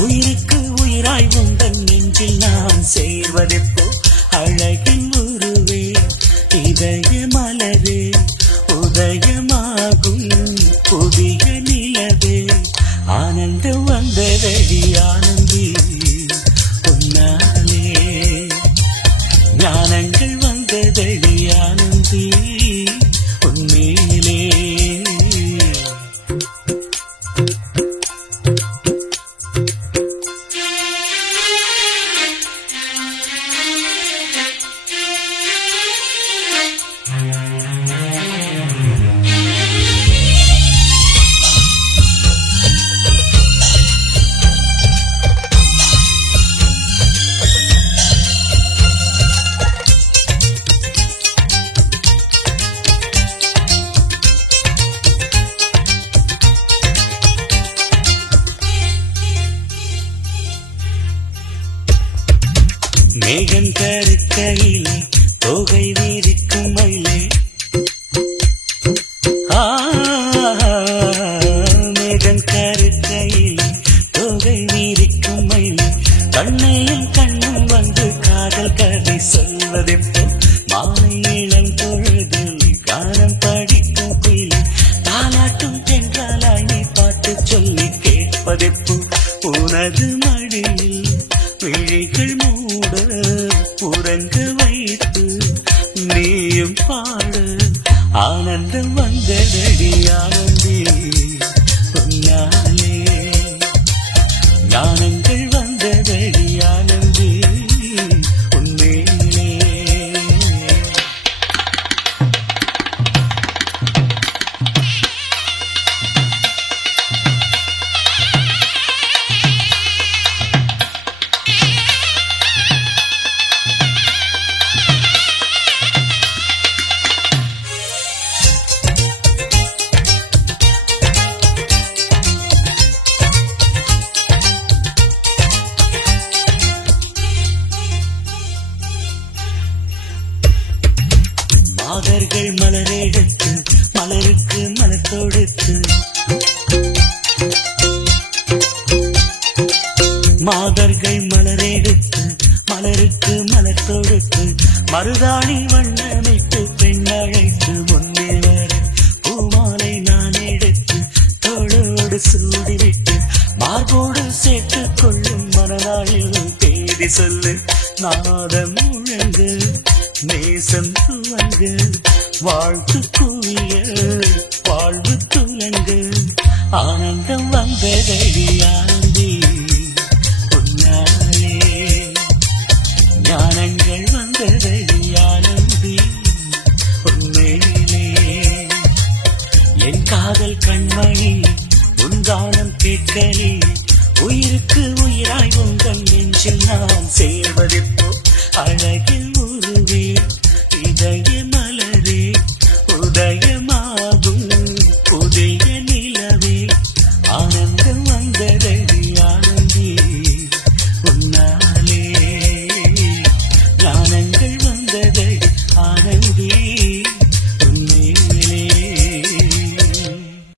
உயிருக்கு உயிராய் உந்தன் நெஞ்சில் நான் சேர்வதெப்போ அழகின் உருவே இதய மலரே உதயமாகும் புதிய நிலவே ஆனந்தம் வந்ததடி ஆனந்தி உன்னாலே ஞானங்கள் வந்ததடி ஆனந்தி உன்மேலே மேகம் கருக்கையிலே தொகை வீரிக்கும் மயிலே மேகம் கருக்கையிலே தொகை வீரிக்கும் மயிலே கண்ணையும் கண்ணும் வந்து காதல் கதை சொல்வதெப்போ மாலை இளம் பொழுதில் கானம் படிக்கும் குயிலே தாலாட்டும் தென்றாலாய் நீ பாட்டு சொல்லி கேட்பதெப்போ உனது மடியில் விழிகள் மூட உறங்க வைத்து நீயும் பாட ஆனந்தம் வந்ததடி ஆனந்தி உன்னாலே ஞானங்கள் வந்ததடி ஆனந்தி உன்மேலே மாதர்கள் மலரெடுத்து மலருக்கு மலத்தொடுத்து மாதர்கள் மலரெடுத்து மலருக்கு மலத்தொடுத்து மருதாணி வண்ணமைத்து பெண்ணழைத்து முன்னே வர பூமாலை நான் எடுத்து தோளோடு சூடிவிட்டு மார்போடு சேர்த்துக் கொள்ளும் மனநாளில் தேடி சொல்லு நாதம் முழங்கு நேசம் துவங்கு வாழ்த்து குவிய வாழ்வு துலங்கு ஆனந்தம் வந்ததடி ஆனந்தி உன்னாலே ஞானங்கள் வந்ததடி ஆனந்தி உன்மேலே என் காதல் கண்மணி உன் கானம் கேட்கலே உயிருக்கு உயிராய் உங்கள் நெஞ்சில் நான் சேர்வதெப்போ அழகில் ஒரு